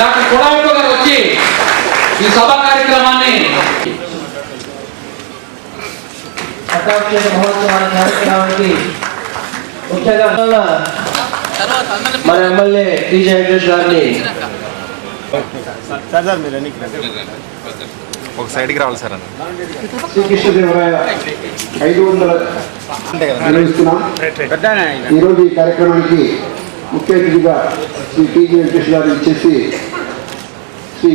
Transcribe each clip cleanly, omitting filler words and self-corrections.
Doctor కొడాయప్ప గారు వచ్చి ఈ సభా కార్యక్రమాన్ని పట్టాభిషేక మహోత్సవాల కార్యక్రమానికి ముఖ్యంగా మన ఎమ్మెల్యే టీజే వెంకటేష్ గారిని ఒక సైడ్కి రావాలి సార్ శ్రీకృష్ణదేవరాయ 500 నిర్వహిస్తున్నాం. ఈరోజు ఈ కార్యక్రమానికి ముఖ్య అతిథిగా శ్రీ టీజీ వెంకటేష్ గారు ఇచ్చేసి శ్రీ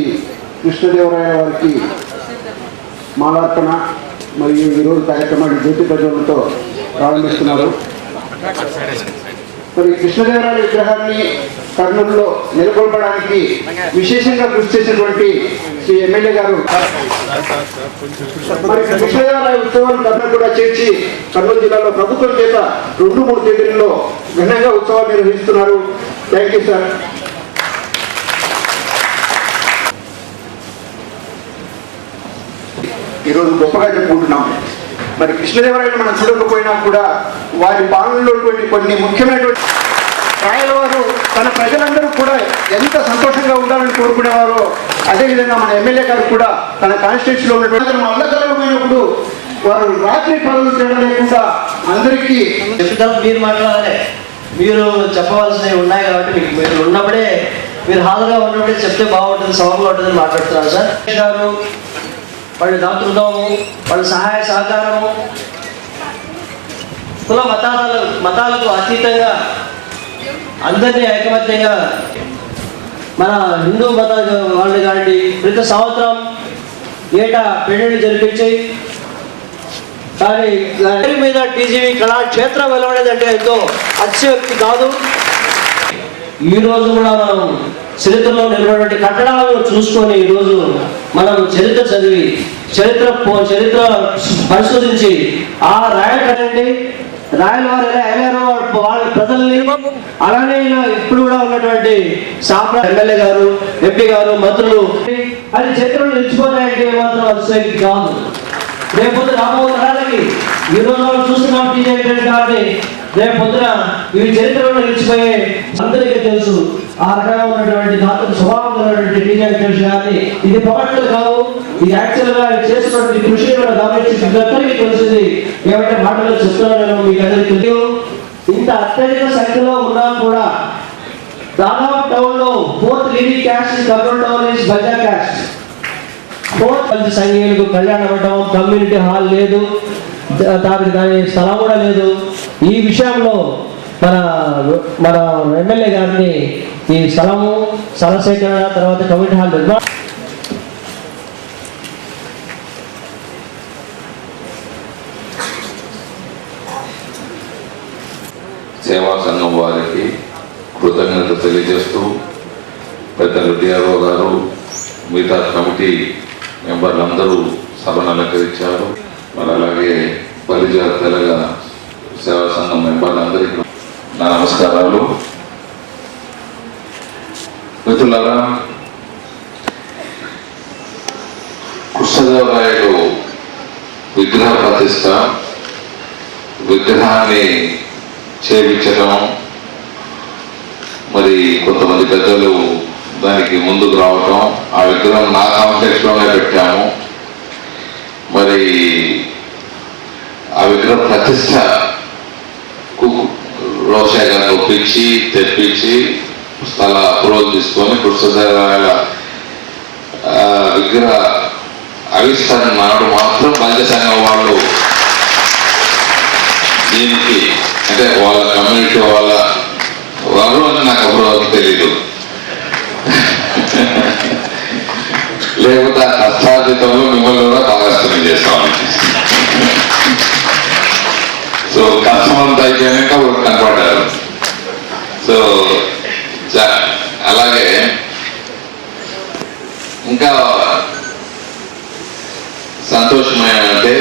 కృష్ణదేవరాయ వారికి మాలార్పణ మరియు ఈరోజు కార్యక్రమాన్ని జ్యోతి ప్రజ్వలనతో ప్రారంభిస్తున్నారు. మరి కృష్ణదేవరాయ విగ్రహాన్ని కర్నూలులో నెలకొల్పడానికి విశేషంగా కృషి చేసినటువంటి శ్రీ ఎమ్మెల్యే గారు మరి కృష్ణదేవరాయ ఉత్సవాలు కర్నూలు కూడా చేర్చి కర్నూలు జిల్లాలో ప్రభుత్వం చేత 2-3 తేదీల్లో ఘనంగా ఉత్సవాలు నిర్వహిస్తున్నారు. Thank you sir. ఈరోజు గొప్పగా చెప్పుకుంటున్నాం. మరి కృష్ణదేవరాయలు మనం చూడకపోయినా కూడా వారి పాలనలో కొన్ని ముఖ్యమైనటువంటి రాయలవారు తన ప్రజలందరూ కూడా ఎంత సంతోషంగా ఉండాలని కోరుకునేవారో అదేవిధంగా మన ఎమ్మెల్యే గారు కూడా తన కాన్స్టిట్యూన్సీలో ఉన్నటువంటి అల్లకలమైనప్పుడు వారు రాత్రి పనులు చేయడం లేకుండా అందరికీ మీరు మాట్లాడాలి. మీరు చెప్పవలసినవి ఉన్నాయి కాబట్టి మీరు ఉన్నప్పుడే మీరు హాజరుగా ఉన్నప్పుడే చెప్తే బాగుంటుంది, సభగా ఉంటుందని మాట్లాడుతున్నారు సార్ గారు. వాళ్ళ దాతృత్వము, వాళ్ళ సహాయ సహకారము, కుల మతాలకు అతీతంగా అందరినీ ఐకమత్యంగా మన హిందూ మత వాళ్ళు కానీ ప్రతి సంవత్సరం ఏటా పెళ్లిళ్ళు జరిపించి కానీ మీద టీజీవీ కళాక్షేత్రం వెలవడేదంటే ఎంతో అతిశయోక్తి కాదు. ఈరోజు కూడా మనం చరిత్రలో నిలబడినటువంటి కట్టడాలను చూసుకొని ఈరోజు మనం చరిత్ర చదివి చరిత్ర పరిశోధించి ఆ రాయకండి రాయల వారు ఎలా అయినారో వాళ్ళ ప్రజల్ని అలానే ఇప్పుడు కూడా ఉన్నటువంటి ఎమ్మెల్యే గారు, ఎంపీ గారు, మంత్రులు అది చరిత్రలో నిలిచిపోతాయంటే మాత్రం అతిశయోక్తి కాదు. రేపు పొద్దున రాబోయే తరాలకి ఈ రోజు మనం చూస్తున్నాం టీజే వెంకటేష్ గారిని, రేపు పొద్దున ఈ చరిత్రలో నిలిచిపోయే అందరికీ తెలుసు ఆ రకంగా ఉన్నటువంటి దాతకు స్వభావం ఉన్నటువంటి టీజే వెంకటేష్ గారిని. ఇది పొగట్లు కాదు, ఇది యాక్చువల్ గా చేస్తున్నటువంటి కృషి కూడా గమనించి ప్రతి ఒక్కరికి తెలిసింది. ఏమంటే మాటలు చెప్తున్నాను మీకు అందరికీ తెలియదు. ఇంత అత్యధిక సంఖ్యలో ఉన్నా కూడా దాదాపు టౌన్ లో 4th leading caste Kurnool town is బజా క్యాస్ట్. 4th సంఘీయులకు కళ్యాణ మండపం, కమ్యూనిటీ హాల్ లేదు, దాని స్థలం కూడా లేదు. ఈ విషయంలో మన ఎమ్మెల్యే గారిని ఈ స్థల సేకరణ తర్వాత కమ్యూనిటీ హాల్ నిర్మాణం సేవా సంఘం వారికి కృతజ్ఞత తెలియజేస్తూ పెద్దలు డిఆర్ఓ గారు, మిగతా కమిటీ మెంబర్లందరూ సభను అలంకరించారు. మరి అలాగే బలిజ తెలగ సేవా సంఘం మెంబర్లందరికీ నా నమస్కారాలు. మిత్రులారా, కృష్ణదేవరాయలు విగ్రహ ప్రతిష్ట, విగ్రహాన్ని చేయించడం, మరి కొంతమంది పెద్దలు దానికి ముందుకు రావటం, ఆ విగ్రహం నా కాంప్లెక్స్ లోనే పెట్టాము. మరి ఆ విగ్రహ ప్రతిష్ట రోషయ్య గారిని ఒప్పించి తెప్పించి స్థల అప్రూవల్ తీసుకొని కృష్ణదేవరాయల విగ్రహ ఆవిష్కరణ నాడు మాత్రం బలిజ సంఘం వాళ్ళు దీనికి అంటే వాళ్ళ కమ్యూనిటీ వారు అని నాకు అప్పుడు తెలీదు, లేకపోతే ఆ కష్టార్జితంలో మిమ్మల్ని కూడా భాగస్వామ్యం చేస్తామని. సో కష్టం అంతా అయిపోయాక కనపడ్డారు. సో అలాగే ఇంకా సంతోషమేమంటే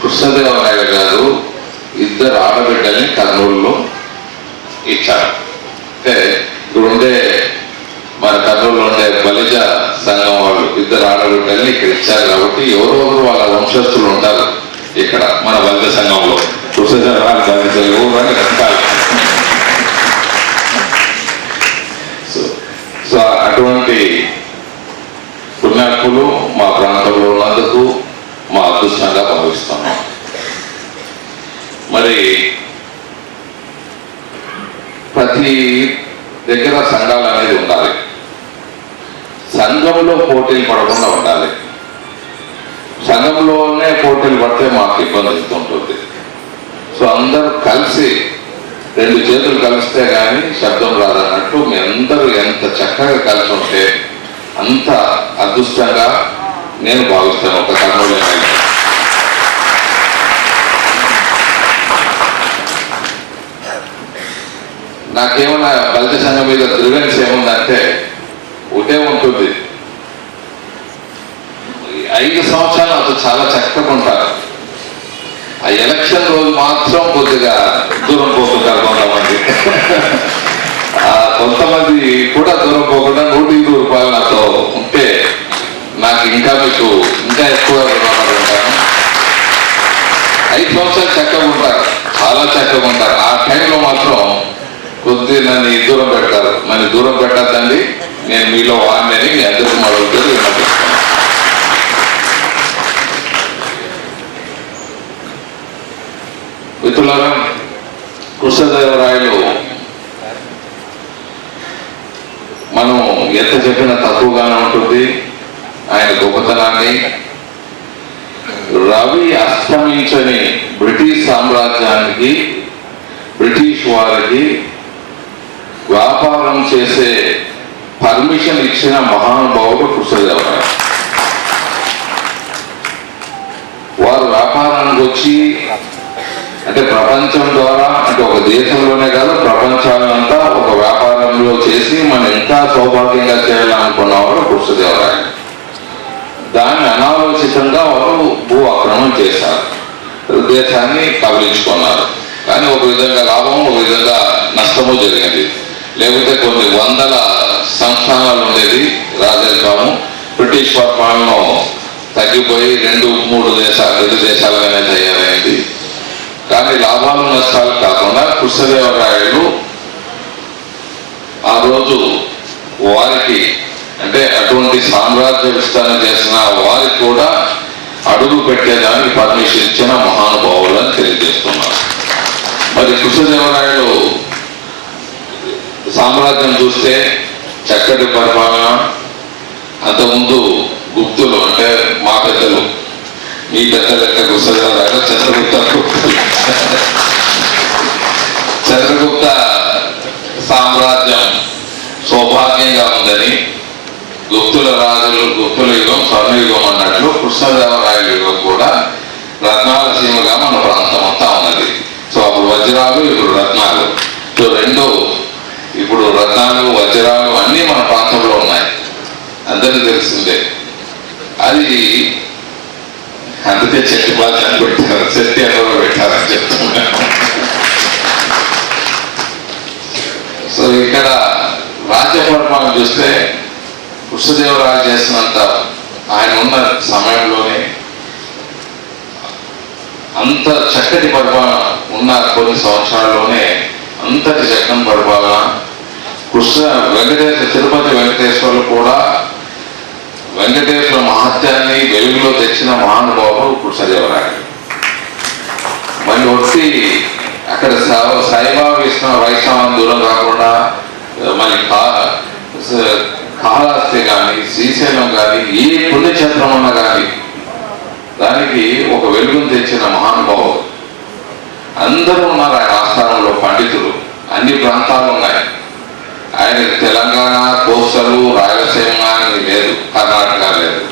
కృష్ణదేవరాయ గారు 2 ఆడబిడ్డల్ని కర్నూలులో ఇచ్చారు. అంటే ఇప్పుడు ఉండే మన కర్నూలులో ఉండే బలిజ సంఘం వాళ్ళు 2 ఆడబిడ్డల్ని ఇక్కడ ఇచ్చారు. కాబట్టి ఎవరెవరు వాళ్ళ వంశస్థులు ఉంటారు ఇక్కడ మన బలిజ సంఘంలో. కృష్ణదేవరాయ బలిజ ఎవరు అని రకాలు. సో మరి ప్రతి దగ్గర సంఘాలు అనేది ఉండాలి. సంఘంలో పోటీలు పడకుండా ఉండాలి. సంఘంలోనే పోటీలు పడితే మాకు ఇబ్బంది ఉంటుంది. సో అందరూ కలిసి 2 చేతులు కలిస్తే కానీ శబ్దం రాదన్నట్టు మీ అందరూ ఎంత చక్కగా కలిసి ఉంటే అంత అదృష్టంగా నేను భావిస్తాను. ఒక కర్నూలు నాకేమన్నా బలిత సంఘం మీద గ్రీవెన్స్ ఏముందంటే ఒకటే ఉంటుంది, 5 సంవత్సరాలు అతను చాలా చక్కగా ఉంటారు. ఆ ఎలక్షన్ రోజు మాత్రం కొద్దిగా దూరం పోతుంటారు కొంతమంది. కొంతమంది కూడా దూరం పోకుండా 120 రూపాయలు నాతో ఉంటే నాకు మీకు ఇంకా ఎక్కువ రుణపడి ఉంటాను. 5 సంవత్సరాలు చక్కగా ఉంటారు, చాలా చక్కగా ఉంటారు. ఆ టైంలో మాత్రం కొద్దిగా నన్ను దూరం పెడతారు. నన్ను దూరం పెట్టద్దండి, నేను మీలో వాడిని మీ అందరికీ మరొకరు విన్నపిస్తాను. మిత్రులారా, కృష్ణదేవరాయలు మనం ఎంత చెప్పినా తక్కువగానే ఉంటుంది. ఆయన గొప్పతనాన్ని రవి అస్తమించని బ్రిటిష్ సామ్రాజ్యానికి, బ్రిటిష్ వారికి వ్యాపారం చేసే పర్మిషన్ ఇచ్చిన మహానుభావుడు కృష్ణదేవరాయలు. వారు వ్యాపారానికి వచ్చి అంటే ప్రపంచం ద్వారా, అంటే ఒక దేశంలోనే కాదు ప్రపంచాలంతా ఒక వ్యాపారంలో చేసి మనం ఇంకా సౌభాగ్యంగా చేయాలనుకున్నవాడు కృష్ణదేవరాయలు. దాన్ని అనాలోచితంగా వారు భూ ఆక్రమణ చేశారు, దేశాన్ని కబలించుకున్నారు. కానీ ఒక విధంగా లాభం, ఒక విధంగా నష్టము జరిగింది. లేకపోతే కొన్ని వందల సంస్థానాలు ఉండేది రాజరికము. బ్రిటిష్ పరిపాలన తగ్గిపోయి 2-3 దేశాలుగానే తయారైంది. కానీ లాభాలు నష్టాలు కాకుండా కృష్ణదేవరాయలు ఆ రోజు వారికి అంటే అటువంటి సామ్రాజ్య విస్తరణ చేసిన వారికి కూడా అడుగు పెట్టేదానికి పర్మిషన్ ఇచ్చిన మహానుభావులని తెలియజేస్తున్నారు. మరి కృష్ణదేవరాయలు సామ్రాజ్యం చూస్తే చక్కటి పరిపాలన. అంతకుముందు గుప్తులు అంటే మా పెద్దలు, మీ పెద్ద లెక్క కృష్ణదేవరాయలు చంద్రగుప్త సామ్రాజ్యం సౌభాగ్యంగా ఉందని, గుప్తుల రాజులు గుప్తుల యుగం స్వర్ణయుగం అన్నట్లు కృష్ణదేవరాయల యుగం కూడా రత్నాల సీమగా మన ప్రాంతం అంతా ఉన్నది. సో అప్పుడు వజ్రాలు, ఇప్పుడు రత్నాలు. సో రెండు, ఇప్పుడు రత్నాలు వజ్రాలు అన్నీ మన ప్రాంతంలో ఉన్నాయి, అందరికీ తెలిసిందే. అది అందుకే చెట్టు బాగా పెట్టారు, చెట్టు ఎవరో పెట్టారని చెప్తున్నాను. సో ఇక్కడ రాజ్య పరిపాలన చూస్తే కృష్ణదేవరాయలు చేసినంత ఆయన ఉన్న సమయంలోనే అంత చక్కటి పరిపాలన ఉన్న కొన్ని సంవత్సరాల్లోనే అంతటి చక్కని పరిపాలన. తిరుపతి వెంకటేశ్వర్లు కూడా వెంకటేశ్వర మహత్యాన్ని వెలుగులో తెచ్చిన మహానుభావుడు కృష్ణదేవరాయలు. మళ్ళీ వచ్చి అక్కడ శైవ వైష్ణవాన్ని దూరం కాకుండా మళ్ళీ కాళహస్తి కానీ శ్రీశైలం కానీ ఏ పుణ్యక్షేత్రం ఉన్నా కానీ దానికి ఒక వెలుగును తెచ్చిన మహానుభావుడు. అందరూ ఉన్నారు ఆయన ఆస్థానంలో, పండితులు. అన్ని ప్రాంతాలు ఉన్నాయి. ఆయన తెలంగాణ, కోస్తలు, రాయలసీమ అని లేదు, కర్ణాటక లేదు.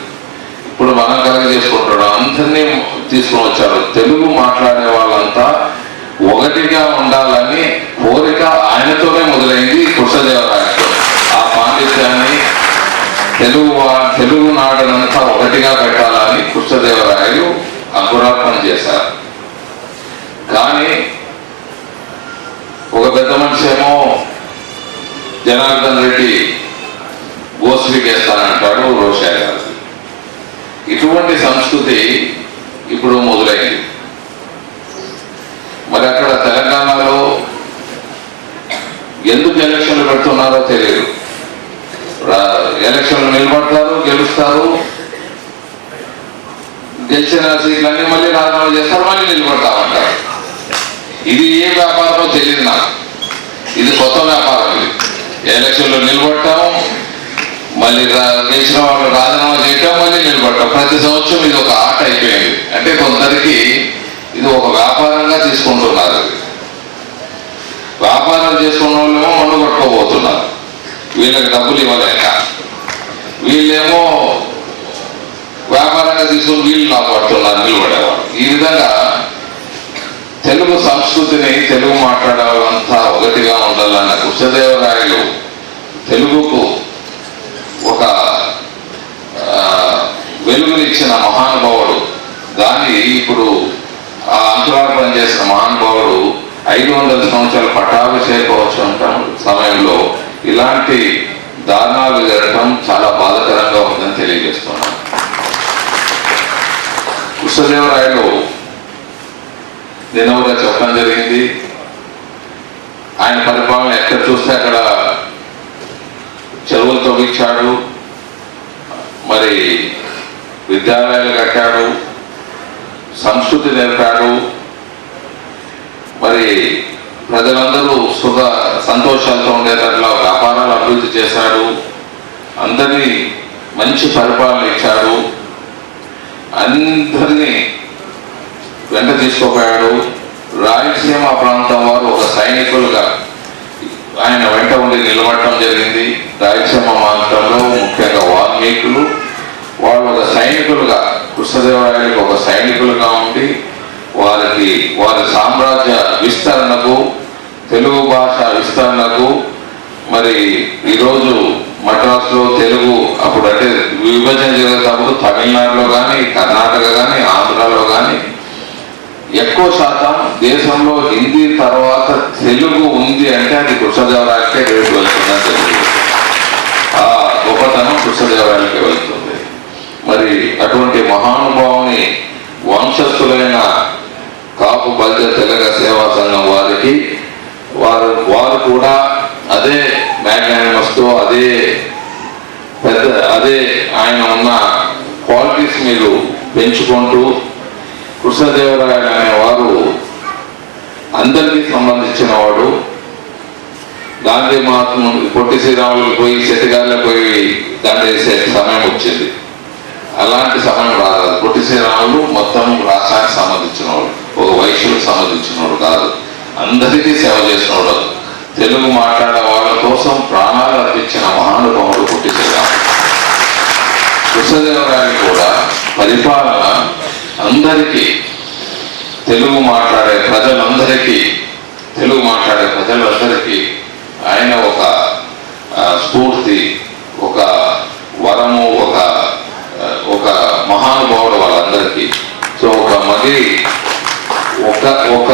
ఇప్పుడు మనం కలగ చేసుకుంటున్నాం, అందరినీ తీసుకుని వచ్చారు. తెలుగు మాట్లాడే వాళ్ళంతా ఒకటిగా ఉండాలని కోరిక ఆయనతోనే మొదలైంది, కృష్ణదేవరాయలతో. ఆ పాండిత్యాన్ని తెలుగు నాడునంతా ఒకటిగా పెట్టాలని కృష్ణదేవరాయలు అంకురార్పణ చేశారు. కానీ ఒక పెద్ద మనిషి ఏమో జనార్దన్ రెడ్డి గోస్వికేస్తానంటాడు రోషా గారు. ఇటువంటి సంస్కృతి ఇప్పుడు మొదలైంది. మరి అక్కడ తెలంగాణలో ఎందుకు ఎలక్షన్లు పెడుతున్నారో తెలియదు. ఎలక్షన్లు నిలబడతారు, గెలుస్తారు, గెలిచిన సీట్లన్నీ మళ్ళీ రాజీనామా చేస్తారు, మళ్ళీ నిలబడతామంటారు. ఇది ఏం వ్యాపారమో తెలియదు నాకు. ఇది కొత్త వ్యాపారం. ఇది ఎలక్షన్లో నిలబడటం, మళ్ళీ గెలిచిన వాళ్ళు రాజీనామా చేయటం, మళ్ళీ నిలబడటం. ప్రతి సంవత్సరం ఇది ఒక ఆట అయిపోయింది. అంటే కొందరికి ఇది ఒక వ్యాపారంగా తీసుకుంటున్నారు. వ్యాపారం చేసుకున్న వాళ్ళేమో మండు కొట్టుకోబోతున్నారు, వీళ్ళకి డబ్బులు ఇవ్వలేక. వీళ్ళేమో వ్యాపారంగా తీసుకుని వీళ్ళు లాభపడుతున్నారు, నిలబడేవాళ్ళు. ఈ విధంగా తెలుగు సంస్కృతిని, తెలుగు మాట్లాడే వాళ్ళంతా ఒకటిగా ఉండాలన్న కృష్ణదేవరాయలు తెలుగుకు ఒక వెలుగునిచ్చిన మహానుభావుడు. దాన్ని ఇప్పుడు ఆ అంకురార్పణ చేసిన మహానుభావుడు 500 సంవత్సరాల పట్టాభిషేకోత్సవం సమయంలో ఇలాంటి దారుణాలు జరగడం చాలా బాధాకరంగా ఉందని తెలియజేస్తున్నాను. కృష్ణదేవరాయలు నిన్నగా చెప్పడం జరిగింది. ఆయన పరిపాలన ఎక్కడ చూస్తే అక్కడ చెరువులు తవ్వించాడు, మరి విద్యాలయాలు కట్టాడు, సంస్కృతి నేర్పాడు, మరి ప్రజలందరూ సంతోషాలతో ఉండేటట్లా వ్యాపారాలు అభివృద్ధి చేశాడు, అందరినీ మంచి పరిపాలన ఇచ్చాడు, అందరినీ వెంట తీసుకుపోయాడు. రాయలసీమ ప్రాంతం వారు ఒక సైనికులుగా ఆయన వెంట ఉండి నిలబడటం జరిగింది. రాయలసీమ ప్రాంతంలో ముఖ్యంగా వాల్మీకులు వాళ్ళు ఒక సైనికులుగా, కృష్ణదేవరాయలకు ఒక సైనికులుగా ఉండి వారి సామ్రాజ్య విస్తరణకు, తెలుగు భాష విస్తరణకు, మరి ఈరోజు మద్రాసులో తెలుగు అప్పుడు అంటే విభజన జరిగేటప్పుడు తమిళనాడులో కానీ, కర్ణాటక కానీ, ఆంధ్రాలో కానీ ఎక్కువ శాతం దేశంలో హిందీ తర్వాత తెలుగు ఉంది అంటే అది కృష్ణదేవరాయలకే రేటు వెళ్తుందని తెలుగు. ఆ గొప్పతనం కృష్ణదేవరాయలకే వెళ్తుంది. మరి అటువంటి మహానుభావుని వంశస్థులైన కాపు బల్జ తెలగ సేవా సంఘం వారికి వారు కూడా అదే మ్యాగ్నానిమస్తో అదే ఆయన ఉన్న క్వాలిటీస్ మీరు పెంచుకుంటూ, కృష్ణదేవరాయలు అనేవారు అందరికీ సంబంధించిన వాడు. గాంధీ మహాత్మ పొట్టి శ్రీరాములు పోయి శెట్టిగారిలో పోయి దండ వేసే సమయం వచ్చింది. అలాంటి సమయం రాదు. పొట్టి శ్రీరాములు మొత్తం రాష్ట్రానికి సంబంధించిన వాడు, ఒక వైశ్యులకు సంబంధించిన వాడు కాదు, అందరికీ సేవ చేసినవాడు. తెలుగు మాట్లాడే వాళ్ళ కోసం ప్రాణాలు అర్పించిన మహానుభావుడు పొట్టి శ్రీరాములు. కృష్ణదేవరాయలు కూడా పరిపాలన అందరికీ, తెలుగు మాట్లాడే ప్రజలందరికీ ఆయన ఒక స్ఫూర్తి, ఒక వరము, ఒక మహానుభావుడు వాళ్ళందరికీ. సో ఒక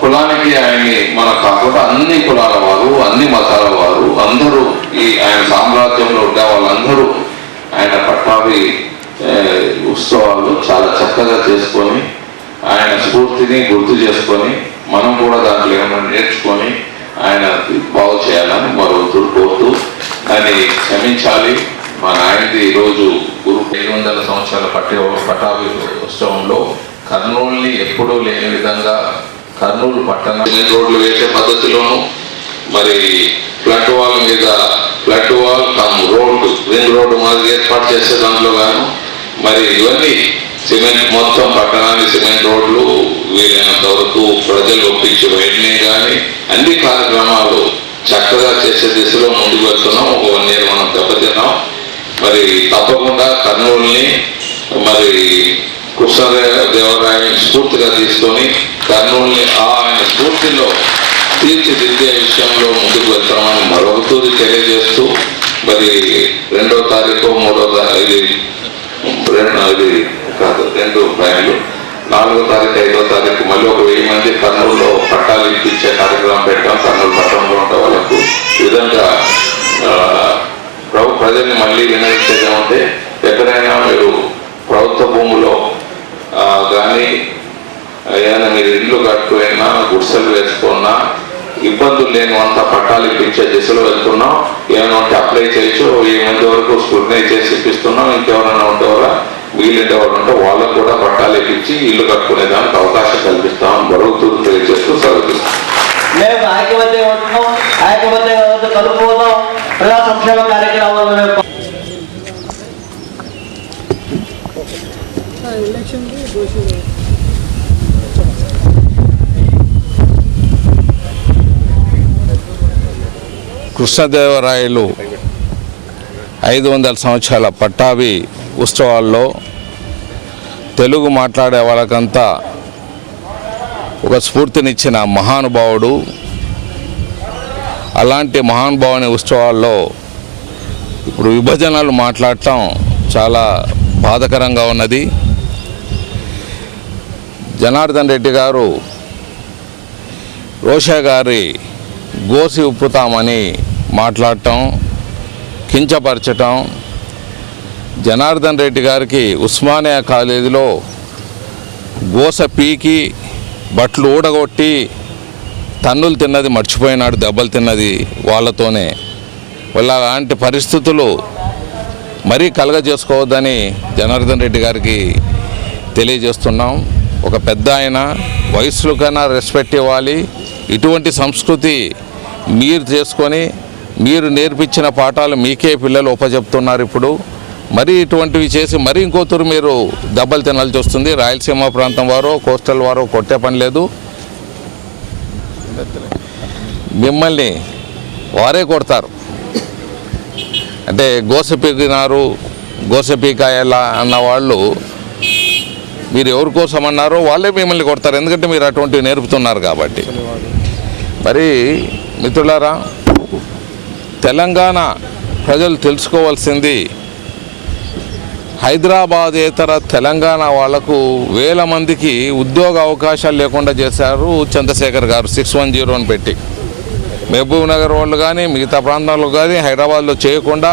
కులానికి ఆయన్ని మనం కాకుండా అన్ని కులాల వారు, అన్ని మతాల వారు అందరూ ఆయన సామ్రాజ్యంలో ఉండే వాళ్ళందరూ ఆయన పట్టాభి ఉత్సవాలు చాలా చక్కగా చేసుకొని, ఆయన స్ఫూర్తిని గుర్తు చేసుకొని, మనం కూడా దాంట్లో ఏమైనా నేర్చుకొని ఆయన బాగు చేయాలని మరొకరు కోరుతూ, దాన్ని క్షమించాలి. మా నాయనది ఈరోజు 500 సంవత్సరాల పట్టాభి ఉత్సవంలో కర్నూలుని ఎప్పుడూ లేని విధంగా కర్నూలు పట్టణం రోడ్లు వేసే పద్ధతిలోను, మరి ఫ్లడ్ వాల్ మీద flood wall road ring road మాదిరి ఏర్పాటు చేసే దాంట్లో గాను, మరి ఇవన్నీ సిమెంట్ మొత్తం పట్టణాన్ని సిమెంట్ రోడ్లు వీలైనంత వరకు ప్రజలు ఒప్పించి వెంటనే కానీ అన్ని కార్యక్రమాలు చక్కగా చేసే దిశలో ముందుకు వెళ్తున్నాం. ఒక 1 year మనం దెబ్బతిన్నాం. మరి తప్పకుండా కర్నూలుని మరి కృష్ణదేవరాయని స్ఫూర్తిగా తీసుకొని కర్నూలుని ఆయన స్ఫూర్తిలో తీర్చిదిద్దే విషయంలో ముందుకు వెళ్తామని మరొకతూరి తెలియజేస్తూ, మరి 2వ తారీఖు 3వ తారీఖు 2 ప్రయాణాలు 4వ తారీఖు 5వ తారీఖు మళ్ళీ ఒక 1000 మంది కర్నూలులో పట్టాలు ఇప్పించే కార్యక్రమం పెట్టాం. కర్నూలు పట్టణంలో ఉండే వాళ్ళకు ఈ విధంగా ప్రజల్ని మళ్ళీ వినియోగించేది ఏమంటే, ఎక్కడైనా మీరు ప్రభుత్వ భూములో కానీ ఏదైనా మీరు ఇల్లు కట్టుకున్నా, గుడిసెలు వేసుకున్నా, ఇబ్బందులు లేని అంతా పట్టాలు ఇప్పించే దిశలో వెళ్తున్నాం. ఏమైనా ఉంటే అప్లై చేయొచ్చు. 1000 మంది వరకు స్కూల్ని చేసి ఇప్పిస్తున్నాం. ఇంకెవరైనా ఉండేవారా వీలుండేవారు ఉంటే వాళ్ళకు కూడా పట్టాలు ఇప్పించి ఇల్లు కట్టుకునే దానికి అవకాశం కల్పిస్తామని మరొకరు తెలియజేస్తూ సెలవు. ఐకమత్యంగా ఉంటున్నాం, ఐకమత్యంగా కలుపుకోదాం. ప్రజా సంక్షేమ కార్యక్రమాలను కృష్ణదేవరాయలు 500 సంవత్సరాల పట్టాభి ఉత్సవాల్లో తెలుగు మాట్లాడే వాళ్ళకంతా ఒక స్ఫూర్తినిచ్చిన మహానుభావుడు. అలాంటి మహానుభావుని ఉత్సవాల్లో ఇప్పుడు విభజనలు మాట్లాడటం చాలా బాధకరంగా ఉన్నది. జనార్దన్ రెడ్డి గారు రోషా గారి గోసి ఉప్పుతామని మాట్లాడటం, కించపరచటం. జనార్దన్ రెడ్డి గారికి ఉస్మానియా కాలేజీలో గోస పీకి బట్టలు ఊడగొట్టి తన్నులు తిన్నది మర్చిపోయినాడు, దెబ్బలు తిన్నది వాళ్ళతోనే. అలాంటి పరిస్థితులు మరీ కలగజేసుకోవద్దని జనార్దన్ రెడ్డి గారికి తెలియజేస్తున్నాం. ఒక పెద్ద ఆయన, వయసులో కన్నా రెస్పెక్ట్ ఇవ్వాలి. ఇటువంటి సంస్కృతి మీరు చేసుకొని మీరు నేర్పించిన పాఠాలు మీకే పిల్లలు ఉపజెప్తున్నారు. ఇప్పుడు మరీ ఇటువంటివి చేసి మరీ ఇంకోతూరు మీరు దెబ్బలు తినాల్సి వస్తుంది. రాయలసీమ ప్రాంతం వారో కోస్టల్ వారో కొట్టే పని లేదు, మిమ్మల్ని వారే కొడతారు. అంటే గోసపీకినారు, గోసపీకాయలా అన్న వాళ్ళు మీరు ఎవరి కోసం అన్నారో వాళ్ళే మిమ్మల్ని కొడతారు, ఎందుకంటే మీరు అటువంటివి నేర్పుతున్నారు కాబట్టి. మరి మిత్రులారా, తెలంగాణ ప్రజలు తెలుసుకోవాల్సింది, హైదరాబాదేతర తెలంగాణ వాళ్లకు వేల మందికి ఉద్యోగ అవకాశాలు లేకుండా చేశారు చంద్రశేఖర్ గారు 610 అని పెట్టి. మహబూబ్ నగర్ వాళ్ళు కానీ మిగతా ప్రాంతాల్లో కానీ హైదరాబాద్లో చేయకుండా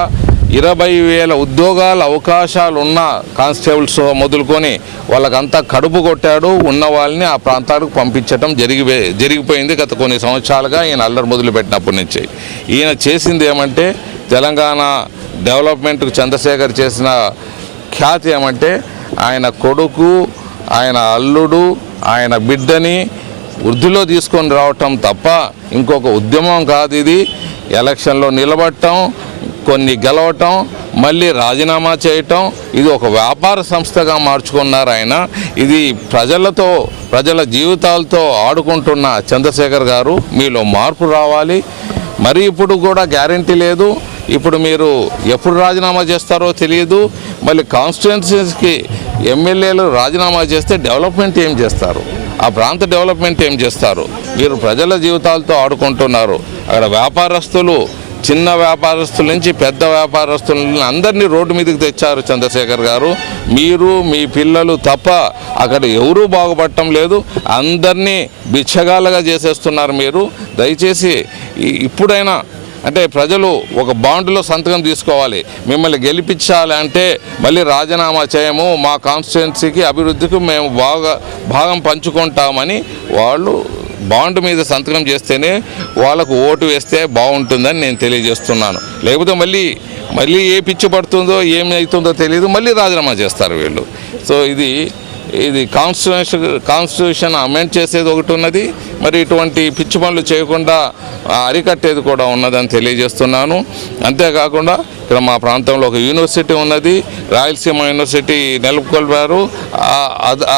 20,000 ఉద్యోగాల అవకాశాలు ఉన్న కానిస్టేబుల్స్ మొదలుకొని వాళ్ళకంతా కడుపు కొట్టాడు. ఉన్న వాళ్ళని ఆ ప్రాంతాలకు పంపించడం జరిగిపోయింది గత కొన్ని సంవత్సరాలుగా. ఈయన అల్లరి మొదలుపెట్టినప్పటి నుంచి ఈయన చేసింది ఏమంటే, తెలంగాణ డెవలప్మెంట్కు చంద్రశేఖర్ చేసిన ఖ్యాతి ఏమంటే, ఆయన కొడుకు, ఆయన అల్లుడు, ఆయన బిడ్డని వృద్ధిలో తీసుకొని రావటం తప్ప ఇంకొక ఉద్యమం కాదు ఇది. ఎలక్షన్లో నిలబడటం, కొన్ని గెలవటం, మళ్ళీ రాజీనామా చేయటం, ఇది ఒక వ్యాపార సంస్థగా మార్చుకున్నారు ఆయన. ఇది ప్రజల జీవితాలతో ఆడుకుంటున్న చంద్రశేఖర్ గారు, మీలో మార్పు రావాలి. మరి ఇప్పుడు కూడా గ్యారంటీ లేదు. ఇప్పుడు మీరు ఎప్పుడు రాజీనామా చేస్తారో తెలియదు. మళ్ళీ కాన్స్టిట్యున్సీస్కి ఎమ్మెల్యేలు రాజీనామా చేస్తే డెవలప్మెంట్ ఏం చేస్తారు? ఆ ప్రాంత డెవలప్మెంట్ ఏం చేస్తారు? మీరు ప్రజల జీవితాలతో ఆడుకుంటున్నారు. అక్కడ వ్యాపారస్తులు, చిన్న వ్యాపారస్తుల నుంచి పెద్ద వ్యాపారస్తులను అందరినీ రోడ్డు మీదకి తెచ్చారు చంద్రశేఖర్ గారు. మీరు, మీ పిల్లలు తప్ప అక్కడ ఎవరూ బాగుపడటం లేదు. అందరినీ బిచ్చగాళ్ళగా చేసేస్తున్నారు మీరు. దయచేసి ఇప్పుడైనా, అంటే ప్రజలు ఒక బాండ్లో సంతకం తీసుకోవాలి. మిమ్మల్ని గెలిపించాలి అంటే మళ్ళీ రాజీనామా చేయము, మా కాన్స్టిట్యున్సీకి అభివృద్ధికి మేము భాగం పంచుకుంటామని వాళ్ళు బాండ్ మీద సంతకం చేస్తేనే వాళ్ళకు ఓటు వేస్తే బాగుంటుందని నేను తెలియజేస్తున్నాను. లేకపోతే మళ్ళీ ఏ పిచ్చి పడుతుందో ఏమవుతుందో తెలియదు, మళ్ళీ రాజీనామా చేస్తారు వీళ్ళు. సో ఇది కాన్స్టిట్యూషన్ అమెండ్ చేసేది ఒకటి ఉన్నది, మరి ఇటువంటి పిచ్చి పనులు చేయకుండా అరికట్టేది కూడా ఉన్నదని తెలియజేస్తున్నాను. అంతేకాకుండా ఇక్కడ మా ప్రాంతంలో ఒక యూనివర్సిటీ ఉన్నది, రాయలసీమ యూనివర్సిటీ నెలకొల్పారు.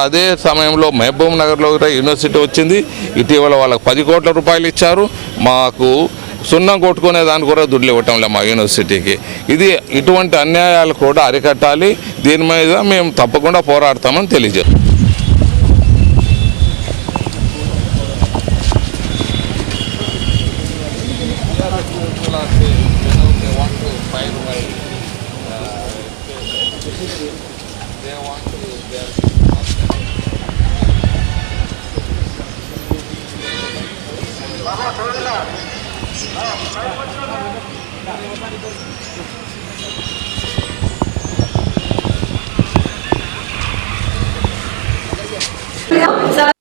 అదే సమయంలో మహబూబ్ నగర్లో కూడా యూనివర్సిటీ వచ్చింది. ఇటీవల వాళ్ళకి 10 కోట్ల రూపాయలు ఇచ్చారు. మాకు సున్నం కొట్టుకునే దానికి కూడా దుడ్లు ఇవ్వటం లేదు మా యూనివర్సిటీకి. ఇటువంటి అన్యాయాలు కూడా అరికట్టాలి. దీని మీద మేము తప్పకుండా పోరాడతామని తెలియజేస్తాం. చాలా